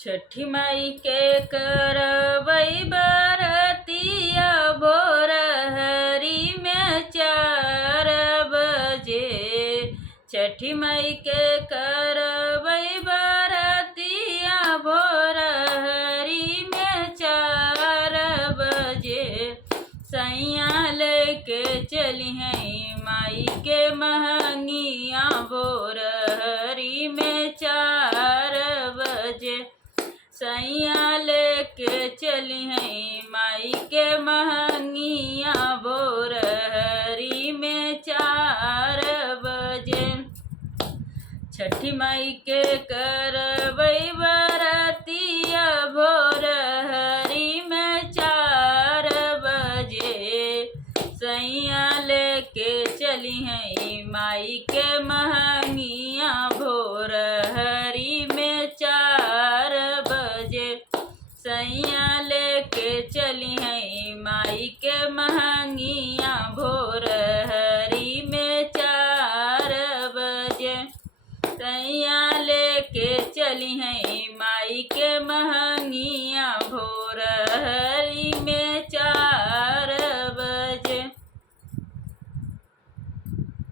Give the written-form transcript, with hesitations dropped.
छठी माई के करवई बरतिया भोर हरी में 4 बजे। छठी माई के करवई बरतिया भोर हरी में 4 बजे। सैया लेके चली हैं माई के महंगिया भोर हरी में 4 बजे। सैया लेके चली हैं माई के महंगिया भोर हरी में 4 बजे। छठी माई के करवई बरतिया भोर हरी में 4 बजे। सैया लेके चली हैं माई के महंगिया भोर हरी में 4 बजे। सैया लेके चली हैं माई के महंगिया भोर हरी में 4 बजे। सैया लेके चली हैं माई के महंगिया भोर